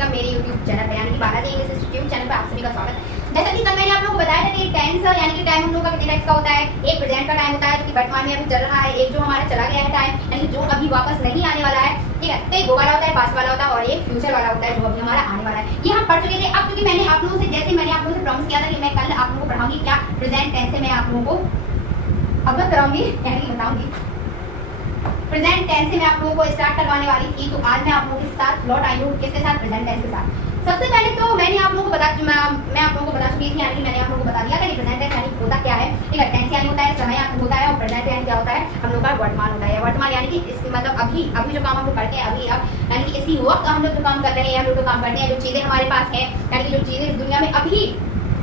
सभी का मेरे YouTube चैनल पे यानी कि बालाजी इंग्लिश इंस्टीट्यूट चैनल पे आप सभी का स्वागत है। जैसा कि कल मैंने आप लोगों को बताया था कि टेंस यानी कि टाइम हम लोगों का कितने टाइप्स का होता है। एक प्रेजेंट का टाइम होता है जो कि वर्तमान में अभी चल रहा है, एक जो हमारा चला गया है टाइम यानी कि जो अभी वापस नहीं आने वाला है, ठीक है। तो एक वो वाला होता है, पास्ट वाला होता है, और एक फ्यूचर वाला होता है जो अभी हमारा आने वाला है। ये हम पढ़ चुके थे। अब क्योंकि मैंने आप लोगों से मैंने आप लोगों से प्रॉमिस किया था कि मैं कल आप लोगों को पढ़ाऊंगी क्या प्रेजेंट टेंस से मैं आप लोगों को अवगत कराऊंगी यानी कि बताऊंगी। प्रेजेंट टेंस से मैं आप लोगों को स्टार्ट करवाने वाली थी, तो आज मैं आप लोगों के साथ लौट आई हूँ किसके साथ, प्रेजेंट टेंस के साथ। सबसे पहले तो मैंने आप लोगों को मैं आप लोगों को बता चुकी थी, यानी कि मैंने आप लोगों को बता दिया था कि प्रेजेंट टेंस यानी होता क्या है, ठीक है। टेंस यानी होता है समय होता है, और प्रेजेंट यानी क्या होता है, हम लोग का वर्तमान होता है। वर्तमान यानी कि इसके मतलब अभी जो काम हम लोग करते हैं अभी अब यानी कि इसी वक्त हम लोग जो काम कर रहे हैं, हम लोग जो काम करते हैं, जो चीजें हमारे पास है यानी कि जो चीजें इस दुनिया में अभी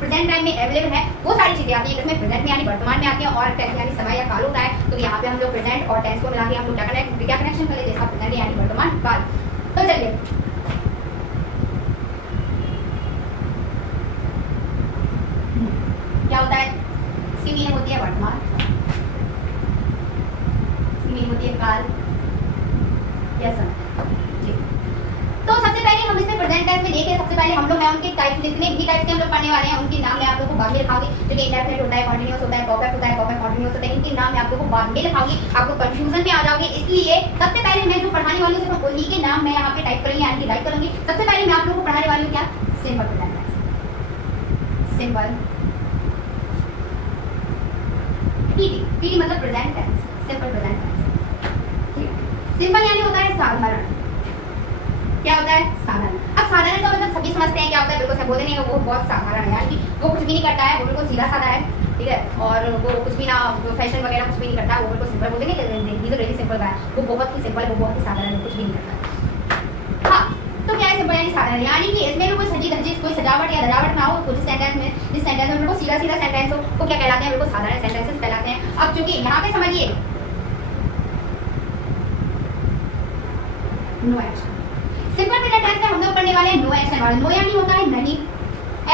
प्रेजेंट टाइम में अवेलेबल है, वो सारी चीजें आती हैं इसमें प्रेजेंट में यानी वर्तमान में आती हैं, और टेंस यानी समय या काल होता है। तो यहाँ पे हम लोग प्रेजेंट और टेंस को मिला के हम लोग क्या कनेक्शन कर लेते हैं, इसका प्रेजेंट यानी वर्तमान काल। तो चलिए क्या होता है, इसकी मीनिंग होती है वर्तमान, इसकी मीनिंग होती है काल या समय। तो सबसे पहले हम इसमें प्रेजेंट टेंस में देखें, सबसे पहले हम लोग मैं उनके टाइप जितने भी टाइप्स के हम लोग पढ़ने वाले हैं उनके नाम मैं आप लोगों को बाद में लिखाऊंगी। जो कि इंडेफिनिट होता है, कंटीन्यूअस होता है, परफेक्ट होता है, परफेक्ट कंटीन्यूअस होता है, इनके नाम मैं आप लोगों को बाद में लिखाऊंगी, आपको कंफ्यूजन में आ जाओगे। इसलिए सबसे पहले मैं जो पढ़ाने वाली हूँ सिर्फ उन्हीं के नाम मैं यहाँ पे टाइप करूंगी यानी कि राइट करूंगी। सबसे पहले मैं आप लोगों को पढ़ाने वाली हूँ क्या, simple present tense. Simple PD मतलब present tense, simple present tense, ठीक है। सिंपल यानी होता है साधारण, क्या होता है, साधारण। अब साधारण का मतलब सभी समझते हैं क्या होता है, बिल्कुल सब बोलते नहीं, वो बहुत साधारण है यानी कि वो कुछ भी नहीं करता है, वो बिल्कुल सीधा साधा है, ठीक है। और वो कुछ भी ना फैशन वगैरह कुछ भी नहीं करता है, वो बिल्कुल सिंपल बोलते नहीं, ये तो वेरी सिंपल है, वो बहुत ही सिंपल है, वो बहुत ही साधारण है, कुछ भी नहीं करता। हाँ, तो क्या है सिंपल यानी साधारण, यानी कि इसमें भी कोई सजी धजी कोई सजावट या रजावट ना हो। कुछ सेंटेंस में जिस सेंटेंस में बिल्कुल सीधा सीधा सेंटेंस हो वो क्या कहलाते हैं, बिल्कुल साधारण सेंटेंसेस कहलाते हैं। अब क्योंकि यहाँ पे समझिए no action, simple present tense में हम लोग पढ़ने वाले हैं नो एक्शन वाला। नो यानी होता है नहीं,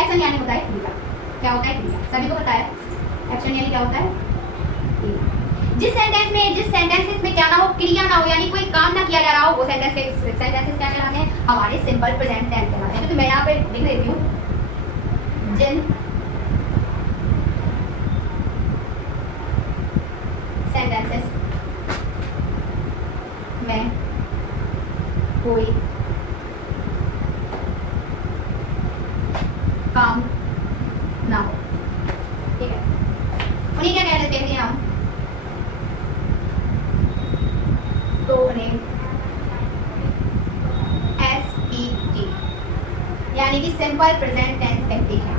एक्शन यानी होता है क्रिया। क्या होता है, क्रिया, सभी को पता है। एक्शन यानी क्या होता है, क्रिया। जिस सेंटेंसेस में क्या ना हो, क्रिया ना हो यानी कोई काम ना किया जा रहा हो, वो सेंटेंसेस क्या कहलाते हैं, हमारे सिंपल प्रेजेंट टेंस कहलाते हैं। तो मैं यहाँ पे लिख देती हूँ, जिन सेंटेंसेस में कोई काम ना हो, ठीक है, उन्हें क्या कह देते हैं हम, तो उन्हें SPT यानी कि सिंपल प्रेजेंट टेंस कहते हैं,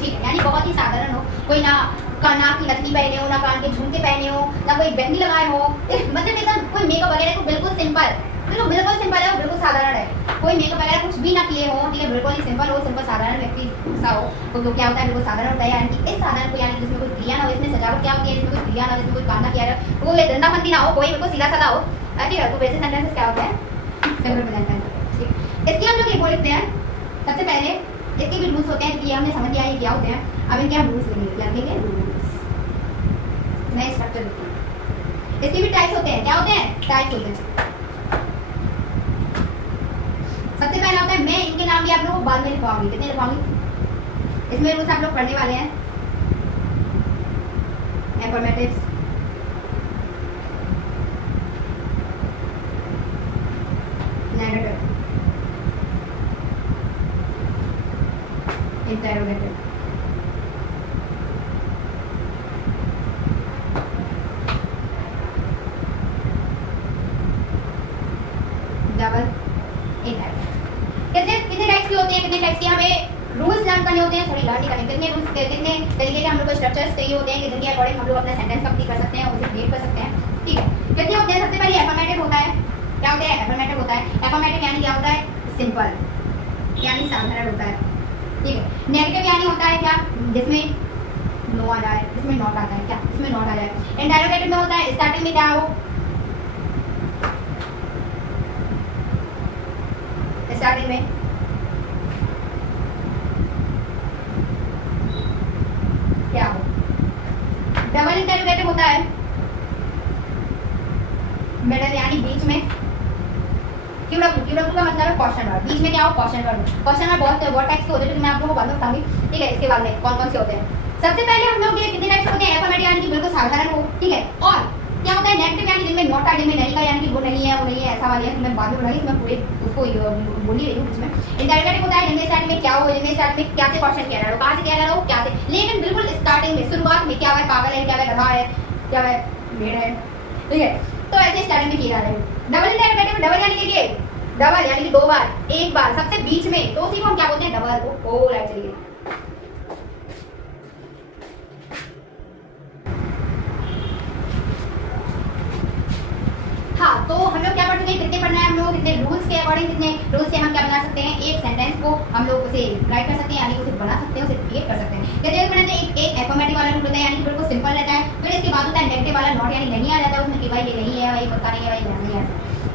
ठीक है। यानी बहुत ही साधारण हो, कोई ना कान की नथनी पहने हो, ना कान के झुमके पहने हो, ना कोई बहनी लगाए हो, मतलब एकदम कोई मेकअप वगैरह को बिल्कुल सिंपल सिंपल है, बिल्कुल साधारण है, कोई मेकअप वगैरह कुछ भी ना किए हो, ठीक है, बिल्कुल ही सिंपल हो, सिंपल साधारण व्यक्ति सा हो, तो क्या होता है, बिल्कुल साधारण होता है। यानी कि इस साधारण को यानी कि जिसमें कोई क्रिया ना हो, इसमें सजावट क्या होती है, इसमें कोई क्रिया ना हो, इसमें कोई काम ना किया जाए, कोई धंधापंती ना हो, कोई बिल्कुल सीधा साधा हो, ठीक है। तो वैसे सेंटेंसेस क्या होता है, सिंपल प्रेजेंट टेंस, ठीक। इसके हम लोग एक लिखते हैं, सबसे पहले इसके भी रूल्स होते हैं, ये हमने समझ लिया है क्या होते हैं। अब इनके हम रूल्स लिखेंगे, रूल्स नए स्ट्रक्चर लिखते हैं। इसके भी टाइप्स होते हैं, क्या होते हैं, टाइप्स होते हैं। सबसे पहला होता है, मैं इनके नाम भी आप लोगों को बाद में लिखवाऊंगी, कितने लिखवाऊंगी, इसमें रूल्स आप लोग पढ़ने वाले हैं। एफर्मेटिव्स, नेगेटिव, इंटरोगेटिव, डबल, इनडायरेक्ट। कितने टाइप्स के होते हैं, कितने टाइप्स के हमें रूल्स लर्न करने होते हैं, सॉरी लर्न नहीं करने, कितने रूल्स कितने तरीके के हम लोग को स्ट्रक्चर्स चाहिए होते हैं कि जिनके अकॉर्डिंग हम लोग अपना सेंटेंस कंप्लीट कर सकते हैं, उसे क्रिएट कर सकते हैं, ठीक है। कितने होते हैं, सबसे पहले एफर्मेटिव होता है, क्या होता है, एफर्मेटिव होता है। एफर्मेटिव यानी क्या होता है, सिंपल यानी साधारण होता है, ठीक है। नेगेटिव यानी होता है क्या, जिसमें नो आ जाए, जिसमें नॉट आता है, क्या जिसमें नॉट आ जाए। इंटरोगेटिव में होता है स्टार्टिंग में क्या हो, स्टार्टिंग में क्या हो। डबल इंटरोगेटिव होता है मिडल यानी बीच में, क्यूडब्ल्यू का मतलब है क्वेश्चन वर्ड, बीच में क्या हो क्वेश्चन वर्ड। क्वेश्चन वर्ड बहुत टाइप्स के होते हैं, जो मैं आप लोगों को बाद में बताऊंगी, ठीक है, इसके बाद में कौन कौन से होते हैं। सबसे पहले हम लोग ये कितने टाइप्स होते हैं, अफर्मेटिव यानी कि बिल्कुल साधारण हो, ठीक है, और क्या होता है नेगेटिव यानी जिनमें नॉट आइडिया में नहीं का यानी कि वो नहीं है, वो नहीं है, ऐसा वाले है, मैं बाद में बढ़ाई, इसमें पूरे उसको बोली रही हूँ इसमें। इंटरोगेटिव होता है जिनमें स्टार्ट में क्या हो, जिनमें स्टार्ट में क्या से क्वेश्चन किया जा रहा हो, कहां से किया जा रहा हो, क्या से, लेकिन बिल्कुल स्टार्टिंग में शुरुआत में क्या है, पागल है, क्या है गधा है, क्या है भेड़ है, ठीक है, तो ऐसे स्टार्टिंग में किया जा रहा है। डबल इंटरोगेटिव, डबल यानी कि डबल यानी कि दो बार, एक बार सबसे बीच में, तो उसी को हम क्या बोलते हैं डबल। ओ राइट, चलिए हाँ, तो हम लोग क्या पढ़ चुके हैं, कितने पढ़ना है हम लोग, कितने रूल्स के अकॉर्डिंग, कितने रूल्स से हम क्या बना सकते हैं, एक सेंटेंस को हम लोग उसे राइट कर सकते हैं, यानी कि उसे बना सकते हैं, उसे क्रिएट कर सकते हैं। जैसे बनाते हैं एक अफर्मेटिव वाला रूल होता है, यानी कि बिल्कुल सिंपल रहता है। फिर इसके बाद होता है नेगेटिव वाला, नॉट यानी नहीं आ जाता है उसमें कि भाई ये नहीं है, भाई पता नहीं है, भाई नहीं है,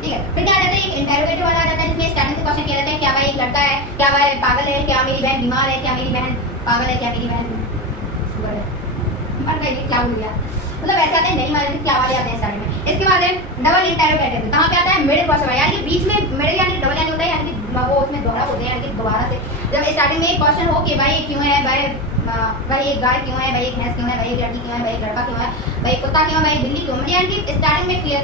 ठीक है। फिर क्या आ जाता है, एक इंटरोगेटिव वाला आ जाता है, जिसमें स्टार्टिंग से क्वेश्चन किया जाता है, क्या भाई एक लड़का है, क्या भाई पागल है, क्या मेरी बहन बीमार है, क्या मेरी बहन पागल है, क्या मेरी बहन शुगर है, मर गई, क्या हो गया, मतलब ऐसे आते हैं, नहीं मारे क्या वाले आते हैं स्टार्टिंग में। इसके बाद है डबल इंटरोगेटिव, कहां पे आता है, मिडिल क्वेश्चन यानी कि बीच में, मिडिल यानी डबल यानी होता है, यानी कि वो उसमें दोहरा होते हैं, यानी कि दोबारा से जब स्टार्टिंग में एक क्वेश्चन हो कि भाई क्यों है, भाई एक गाय क्यों है, भाई एक भैंस क्यों है, भाई एक लड़की क्यों है, भाई एक लड़का क्यों है, भाई कुत्ता क्यों है, भाई बिल्ली क्यों है, यानी कि स्टार्टिंग में क्लियर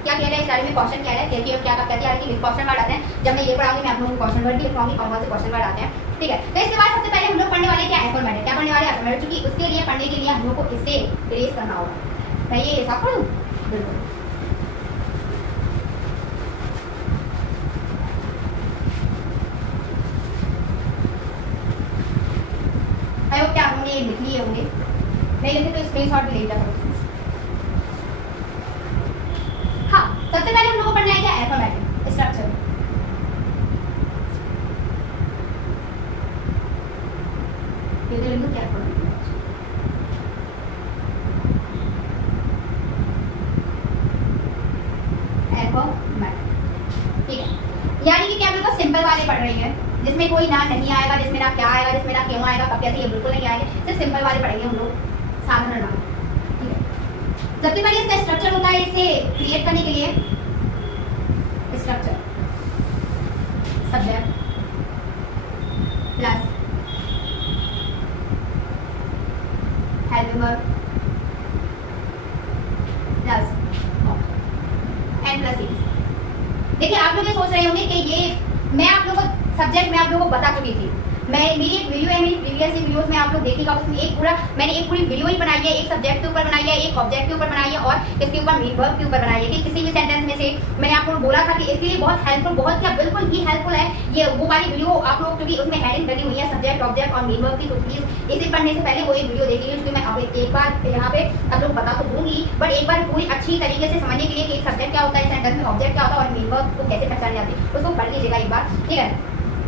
क्या किया जाए, स्टार्टिंग में क्वेश्चन किया जाए, क्या क्या कहते हैं, यानी कि क्वेश्चन वर्ड आते हैं। जब मैं ये पढ़ाऊंगी मैं आप लोगों को क्वेश्चन वर्ड भी लिखवाऊंगी, कौन कौन से क्वेश्चन वर्ड आते हैं, ठीक है। तो इसके बाद सबसे पहले हम लोग पढ़ने वाले क्या अफर्मेटिव, क्या पढ़ने वाले अफर्मेटिव, क्योंकि उसके लिए पढ़ने के लिए हम लोग को इसे ट्रेस करना होगा। मैं ये ऐसा पढ़ूं, बिल्कुल आई होप क्या आप लोगों ने लिख लिए होंगे, नहीं लिखे तो स्क्रीनशॉट भी ले लिया करो। हाँ, सबसे पहले हम लोग को पढ़ना है क्या अल्फाबेट स्ट्रक्चर। ये लिखो क्या पढ़ना अल्फाबेट, ठीक है, यानी कि क्या हम लोग सिंपल वाले पढ़ रही है, जिसमें कोई ना नहीं आएगा, जिसमें ना क्या आएगा, जिसमें ना क्यों आएगा, कब कैसे, ये बिल्कुल नहीं आएंगे, सिर्फ सिंपल वाले पढ़ेंगे हम लोग, साधारण वाले, ठीक है। सबसे पहले इसका स्ट्रक्चर होता है, इसे क्रिएट करने के लिए structure subject plus helping verb plus and plus is. देखिए आप लोग ये सोच रहे होंगे कि ये मैं आप लोगों को सब्जेक्ट में आप लोगों को बता चुकी थी, मैं मेरी एक वीडियो है, मेरी प्रीवियस वीडियोस में आप लोग देखिएगा, उसमें एक पूरा मैंने एक पूरी वीडियो ही बनाई है, एक सब्जेक्ट के ऊपर बनाई है, एक ऑब्जेक्ट के ऊपर बनाई है और इसके ऊपर मेन वर्ब के ऊपर बनाई है, कि किसी भी सेंटेंस में से मैंने आपको बोला था कि इसके लिए बहुत हेल्पफुल, बहुत क्या बिल्कुल ही हेल्पफुल है ये वो वाली वीडियो आप लोग, क्योंकि उसमें हेडिंग लगी हुई है सब्जेक्ट ऑब्जेक्ट और मेन वर्ब की, तो प्लीज इसे पढ़ने से पहले वो एक वीडियो देखिए, क्योंकि मैं अब एक बार यहाँ पे आप लोग बता तो दूंगी, बट एक बार पूरी अच्छी तरीके से समझने के लिए कि एक सब्जेक्ट क्या होता है, सेंटेंस में ऑब्जेक्ट क्या होता है और मेन वर्ब को कैसे पहचान जाती है, उसको पढ़ लीजिएगा एक बार, ठीक है।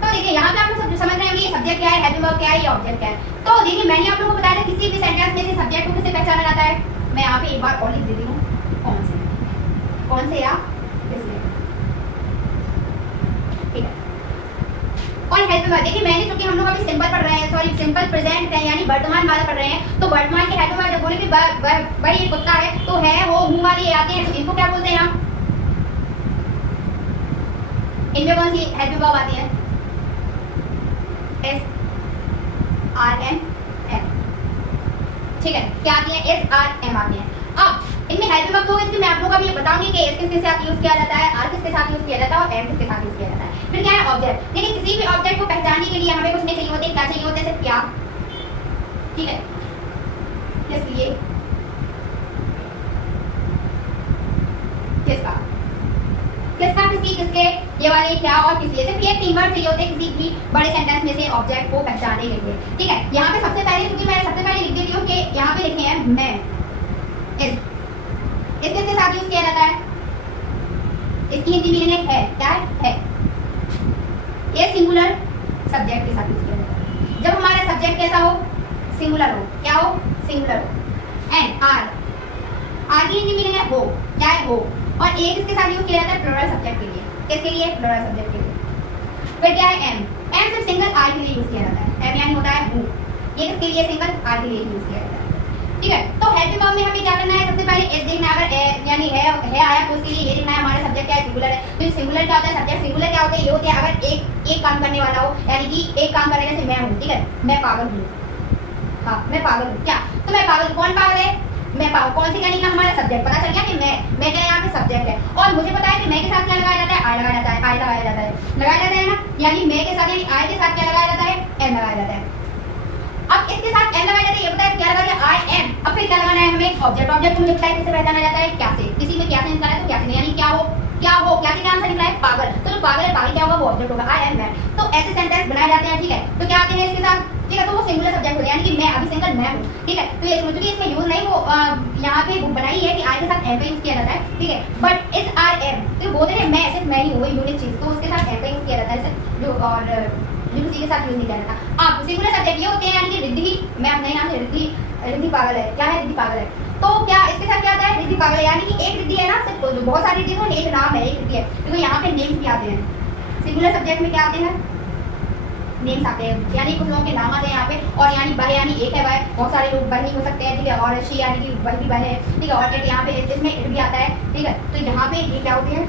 तो देखिए यहाँ पे आप लोग समझ रहे होंगे ये सब्जेक्ट क्या है, हेल्पिंग वर्ब क्या है, ये ऑब्जेक्ट क्या है। तो देखिए मैंने आप लोगों को बताया था किसी भी सेंटेंस में से सब्जेक्ट को कैसे पहचाना जाता है, मैं यहाँ पे एक बार और लिख देती हूँ, कौन से या किसमें, ठीक है। और हेल्पिंग वर्ब देखिए मैंने, क्योंकि हम लोग अभी सिंपल पढ़ रहे हैं, सॉरी सिंपल प्रेजेंट है यानी वर्तमान वाला पढ़ रहे हैं, तो वर्तमान के हेल्पिंग वर्ब जब बोले कि भाई ये कुत्ता है तो है हो हूँ वाली ये आते हैं, तो इनको क्या बोलते हैं हम, इनमें कौन सी हेल्पिंग वर्ब आती है, एस आर एम एम, ठीक है, क्या आती है, एस आर एम आती है। अब इनमें हेल्पिंग वर्ब होगी, मैं आप लोगों को भी बताऊंगी कि एस किसके साथ यूज किया जाता है, आर किसके साथ यूज किया जाता है और एम किसके साथ यूज किया जाता है। फिर क्या है ऑब्जेक्ट, लेकिन किसी भी ऑब्जेक्ट को पहचानने के लिए हमें कुछ नहीं चाहिए होते, क्या चाहिए होते हैं, सिर्फ क्या, ठीक है, इसलिए किसका किसका किसकी किसके, ये वाले क्या और किस लिए, सिर्फ ये तीन वर्ड चाहिए होते हैं किसी भी बड़े सेंटेंस में से ऑब्जेक्ट को पहचानने के लिए, ठीक है। यहाँ पे सबसे पहले, क्योंकि मैं सबसे पहले लिख देती हूँ कि यहाँ पे लिखे हैं मैं, इस किसके साथ यूज किया जाता है, इसकी हिंदी मीनिंग है क्या है, ये सिंगुलर सब्जेक्ट के साथ यूज किया जाता है, जब हमारा सब्जेक्ट कैसा हो, सिंगुलर हो, क्या हो, सिंगुलर हो। एंड आर की हिंदी मीनिंग है हो, क्या है हो, और एक इसके साथ यूज किया जाता है प्लूरल सब्जेक्ट के लिए, किसके लिए, प्लूरल सब्जेक्ट के लिए। फिर क्या है एम, एम सिर्फ सिंगल आर के लिए यूज किया जाता है, एम यानी होता है हूँ, ये किसके लिए, सिंगल आर के लिए यूज किया जाता है, ठीक है। तो हेल्पिंग वर्ब में हमें क्या करना है, सबसे पहले एस देखना है, अगर यानी है आया तो उसके लिए ये लिखना है, हमारा सब्जेक्ट क्या है, है सिंगुलर है। तो सिंगुलर क्या होता है, सब्जेक्ट सिंगुलर क्या होता है, ये होते हैं अगर एक काम करने वाला हो, यानी कि एक काम करेगा, जैसे मैं हूँ, ठीक है, मैं पागल हूँ, हाँ मैं पागल हूँ, क्या, तो मैं पागल, कौन पागल है, मैं पागल, कौन सी, यानी कि हमारा सब्जेक्ट पता चल गया कि मैं क्या यहाँ पे सब्जेक्ट है, और मुझे पता है कि मैं के साथ क्या लगाया जाता है, आई लगाया जाता है, आई लगाया जाता है, लगाया जाता है ना, यानी मैं के साथ यानी आई के साथ क्या लगाया जाता है, एम लगाया जाता है। अब इसके साथ एम लगाया जाता है, ये पता है क्या लगा दिया, आई एम, अब फिर क्या लगाना है हमें, ऑब्जेक्ट, ऑब्जेक्ट मुझे पता है किससे पहचाना जाता है, क्या से, किसी में क्या से निकला है तो क्या से, यानी क्या हो, क्या से आंसर निकला है, पागल, तो जो पागल है, पागल क्या होगा, वो ऑब्जेक्ट होगा, आई एम मैड। तो ऐसे सेंटेंस बनाए जाते हैं, ठीक है, तो क्या आते हैं इसके साथ, ठीक है, तो वो सिंगुलर सब्जेक्ट हो गया, यानी कि मैं, अभी सिंगल मैं हूँ, ठीक है, तो ये समझो कि इसमें यूज नहीं, वो यहाँ पे बनाई है कि आई के साथ एम का यूज किया जाता है, ठीक है, बट इस आई एम तो बोलते हैं मैं, सिर्फ मैं ही हूँ, यूनिक चीज, तो उसके साथ एम का यूज किया जाता है, जो और जो किसी के साथ यूज नहीं किया जाता। अब सिंगुलर सब्जेक्ट ये होते हैं, यानी कि रिद्धि, मैं अपने नाम से रिद्धि, रिद्धि पागल है, क्या है, रिद्धि पागल है, तो क्या इसके साथ क्या आता है, रिद्धि पागल है, यानी कि एक रिद्धि है ना, सिर्फ बहुत सारी रिद्धि है, एक नाम है, एक रिद्धि है, क्योंकि यहाँ पे नेम्स भी आते हैं, सिंगुलर सब्जेक्ट में क्या आते हैं, नेम्स आते हैं, यानी कुछ लोगों के नाम आते हैं यहाँ पे, और यानी वह, यानी एक है वह, बहुत सारे लोग वह नहीं हो सकते हैं, ठीक है, और शी यानी कि वह भी वह है, ठीक है, और एक यहाँ पे इसमें इट भी आता है, ठीक है, तो यहाँ पे ये क्या होते हैं,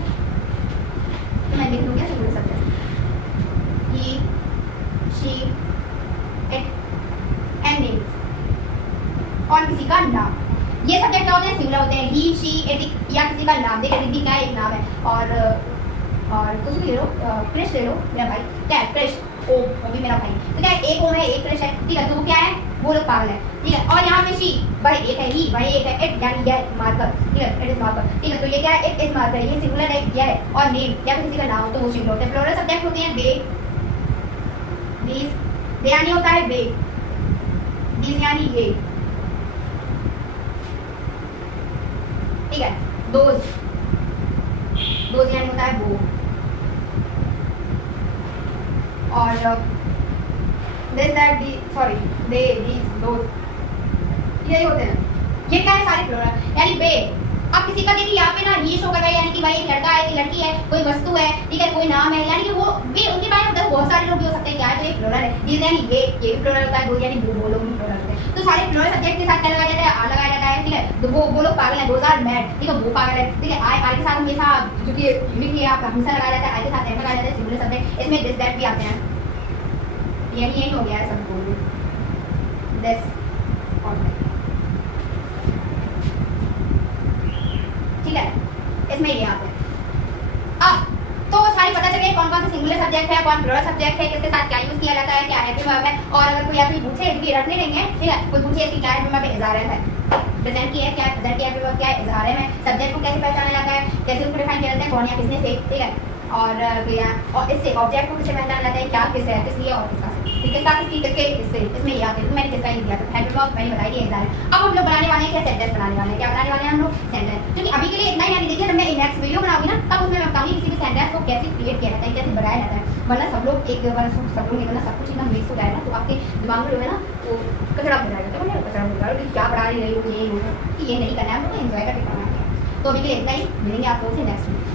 तो मैं लिख दूंगी singular subject, he, she, it and names, और किसी का नाम, ये सब्जेक्ट क्या होते हैं, सिंगुलर होते हैं, ही, शी, इट या किसी का नाम, देखिए रिद्धि क्या है, एक नाम है, और कुछ भी ले लो, कृष ले लो, मेरा भाई क्या है, कृष, ओ वो भी मेरा भाई, तो क्या है, एक ओम है, एक कृष है, ठीक है, तो वो क्या है, वो लोग पागल है, ठीक है, और यहाँ पे शी, भाई एक है, ही भाई एक है, इट यानी यह मार्कर, ठीक है, इट इज मार्कर, ठीक है, तो ये क्या है, इट इज मार्कर, ये सिंगुलर है, यह है, और नेम या किसी का नाम तो वो सिंगुलर होते हैं। प्लूरल सब्जेक्ट होते हैं दे, दीज, दे यानी होता है वे, दीज यानी ये, ठीक है, दोज, दोज यानी होता है वो, और this that the, sorry, they, these, those, यही होते हैं, ये क्या है, सारे प्लूरल, यानी बे। अब किसी का देखिए यहाँ पे ना ये शो कर रहा है, यानी कि भाई एक लड़का है, एक लड़की है, कोई वस्तु है, ठीक है, कोई नाम है, यानी कि वो भी उनके बारे में होता है, बहुत सारे लोग भी हो सकते हैं, क्या है, तो ये प्लूरल है, दीज यानी ये भी प्लूरल होता है, दो यानी वो लोग भी प्लूरल होते हैं, तो सारे प्लूरल सब्जेक्ट के साथ क्या लगाया जाता है, आ लगाया जाता है, ठीक है, तो वो लोग पागल है, दोज आर मैड, ठीक है, वो पागल है, ठीक है, आई के साथ हमेशा, क्योंकि लिखिए आप हमेशा लगाया जाता है, आई के साथ एम लगाया जाता है, सिंगुलर सब्जेक्ट, इसमें दिस दैट भी आते हैं, यही हो गया है सब बोल दिस और that, ठीक है, इसमें ये आते हैं। अब तो सारी पता चल गई कौन कौन से सिंगुलर सब्जेक्ट है, कौन प्लूरल सब्जेक्ट है, किसके साथ क्या यूज किया जाता है, क्या एडजेक्टिव वर्ब है, और अगर कोई ऐसे पूछे कि रटने देंगे, ठीक है, कोई पूछे इसकी क्या है, मैं इज़हार है प्रेजेंट किया है, क्या प्रेजेंट किया है, क्या है, इज़हार है, सब्जेक्ट को कैसे पहचाना जाता है, कैसे उसको डिफाइन किया जाता है, कौन या किसने से, ठीक है, और इससे ऑब्जेक्ट को किसे पहचाना जाता है, क्या किससे है, किस लिए और किसका से, किसका किसकी किसके इससे, इसमें ये आते हैं, मैंने किसका ही दिया था, हेड वर्ब मैंने बताई थी एग्जाम। अब हम लोग बनाने वाले हैं क्या, सेंटेंस बनाने वाले हैं, क्या बनाने वाले हैं हम लोग, सेंटेंस, क्योंकि अभी के लिए इतना ही, यानी देखिए जब मैं नेक्स्ट वीडियो बनाऊंगी ना, तब उसमें मैं बताऊंगी किसी भी सेंटेंस को कैसे क्रिएट किया जाता है, कैसे बनाया जाता है, वरना सब लोग एक बार सब लोग वरना सब कुछ एकदम मिक्स हो जाएगा, तो आपके दिमाग में जो है ना वो कचरा हो जाएगा, तो कचरा हो जाएगा कि क्या पढ़ा रही हो, ये नहीं करना है, हम लोग एंजॉय करके पढ़ना है। तो अभी के लिए इतना ही, मिलेंगे आप लोगों से नेक्स्ट वीडियो।